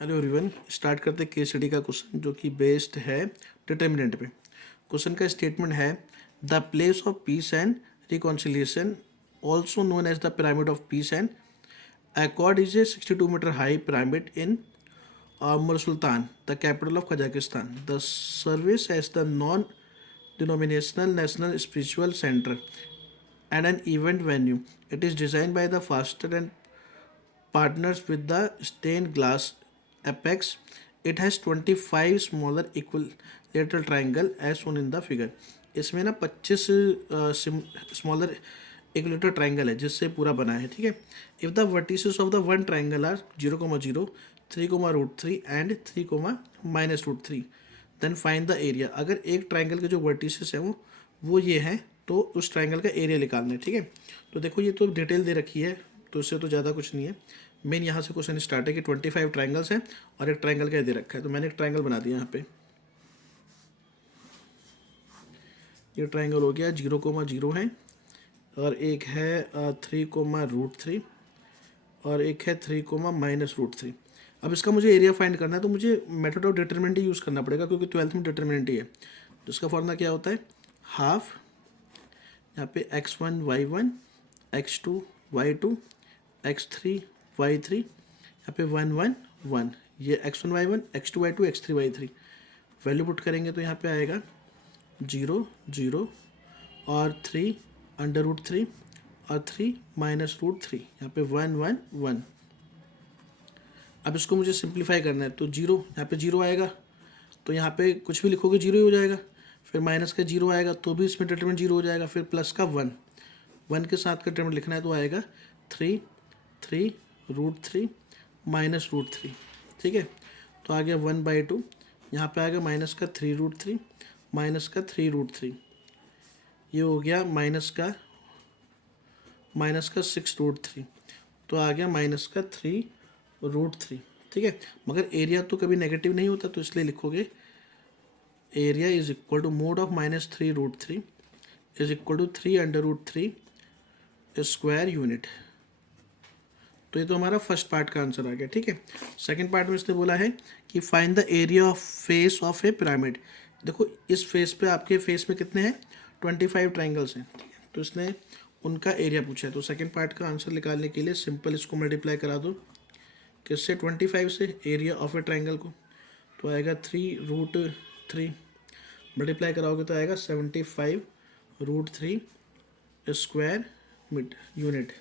Hello everyone, start करते case study का question जो कि बेस्ड है डिटर्मिनेंट पे। क्वेश्चन का स्टेटमेंट है the place of peace and reconciliation also known as the pyramid of peace and accord is a 62 metre high pyramid in Nur Sultan the capital of Kazakhstan. The serves as the non denominational national spiritual centre and an event venue. It is designed by the Faster and partners with the stained glass apex. It has 25 smaller equilateral triangle as shown in the figure. इसमें ना 25 smaller equilateral triangle है जिससे पूरा बना है। ठीक है, if the vertices of the one triangle are 0,0, 3,√3 and 3,-√3 then find the area. अगर एक ट्राइंगल के जो वर्टिसेस हैं वो ये हैं तो उस ट्राइंगल का एरिया निकालना है। ठीक है, तो देखो ये तो डिटेल दे रखी है तो इससे तो ज़्यादा कुछ नहीं है। मेन यहाँ से क्वेश्चन स्टार्ट है कि 25 ट्राइंगल्स हैं और एक ट्राइंगल का दे रखा है, तो मैंने एक ट्राइंगल बना दिया यहाँ पे। ये ट्राइंगल हो गया 0,0 है और एक है 3,√3 और एक है 3,-√3। अब इसका मुझे एरिया फाइंड करना है तो मुझे method of determinant he use करना पड़ेगा क्योंकि 12th में डिटरमिनेंट ही है। तो इसका फॉर्मूला क्या होता है, हाफ यहाँ पे x1 y1 x2 y2 x3 y3 यहाँ पे 1 1 1, ये x1 y1 x2 y2 x3 y3 value put करेंगे तो यहाँ पे आएगा 0 0 और 3√3 और 3-√3 यहाँ पे 1 1 1। अब इसको मुझे सिंप्लीफाई करना है तो 0 यहाँ पे 0 आएगा तो यहाँ पे कुछ भी लिखोगे 0 ही हो जाएगा, फिर माइनस का 0 आएगा तो भी इसमें डिटरमिनेंट 0 हो जाएगा, फिर प्लस का 1 के साथ का डिटरमिनेंट लिखना है तो आएगा 3√3 -√3। ठीक है, तो आ गया 1/2, यहाँ पे आएगा माइनस का 3√3 माइनस का 3√3, ये हो गया माइनस का 6√3, तो आ गया माइनस का 3√3। ठीक है, मगर एरिया तो कभी नेगेटिव नहीं होता तो इसलिए लिखोगे area is equal to mod of -3√3 is equal to 3√3 square unit. तो ये तो हमारा फर्स्ट पार्ट का आंसर आ गया। ठीक है, सेकंड पार्ट में इसने बोला है कि find the area of face of A pyramid. देखो इस फेस पे आपके फेस में कितने हैं, 25 ट्राइंगल्स हैं। ठीक है, तो इसने उनका एरिया पूछा है। तो सेकंड पार्ट का आंसर निकालने के लिए सिंपल इसको मल्टीप्लाई करा दो किससे, 25 से, एरिया ऑफ ए ट्राइंगल को, तो आएगा 3√3 मल्टीप्लाई कराओगे तो आएगा 75√3 स्क्वायर यूनिट।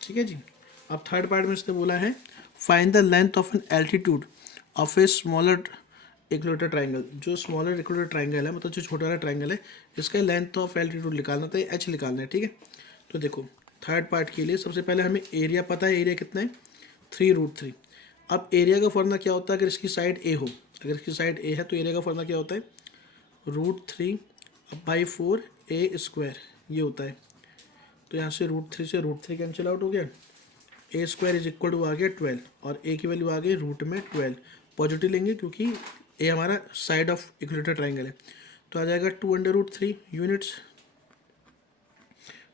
ठीक है जी। अब थर्ड पार्ट में इसने बोला है find the length of an altitude of a smaller equilateral triangle. जो स्मॉलर इक्विलेटरल ट्राइंगल है मतलब जो छोटा वाला ट्राइंगल है इसका लेंथ ऑफ एल्टीट्यूड निकालना था, एच निकालना है। ठीक है, तो देखो थर्ड पार्ट के लिए सबसे पहले हमें एरिया पता है, एरिया कितना है 3√3। अब एरिया का फॉर्मूला क्या होता है, अगर इसकी साइड ए हो, अगर इसकी साइड ए है तो एरिया का फॉर्मूला क्या होता है, √3/4 a स्क्वायर, ये होता है। तो यहाँ से √3 से √3 कैंसिल आउट हो गया, a square is equal to आ गया 12 और a की वैल्यू आ गई रूट में 12। पॉजिटिव लेंगे क्योंकि a हमारा साइड ऑफ इक्विलेटरल ट्राइंगल है, तो आ जाएगा 2√3 यूनिट्स।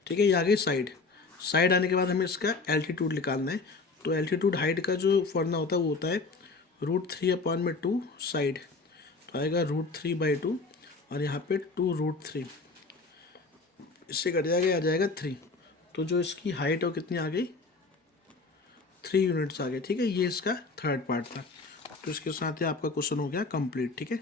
ठीक है, ये आ गई साइड आने के बाद हमें इसका एल्टीट्यूड निकालना है। तो एल्टीट्यूड हाइट का जो फॉर्मूला होता है वो होता है √3/2 साइड, तो आएगा √3/2 और यहाँ पे 2√3, इससे कट जाएगा आ जाएगा 3। तो जो इसकी हाइट है वो कितनी आ गई, 3 यूनिट्स आ गए। ठीक है, ये इसका थर्ड पार्ट था। तो इसके साथ ही आपका क्वेश्चन हो गया कंप्लीट। ठीक है।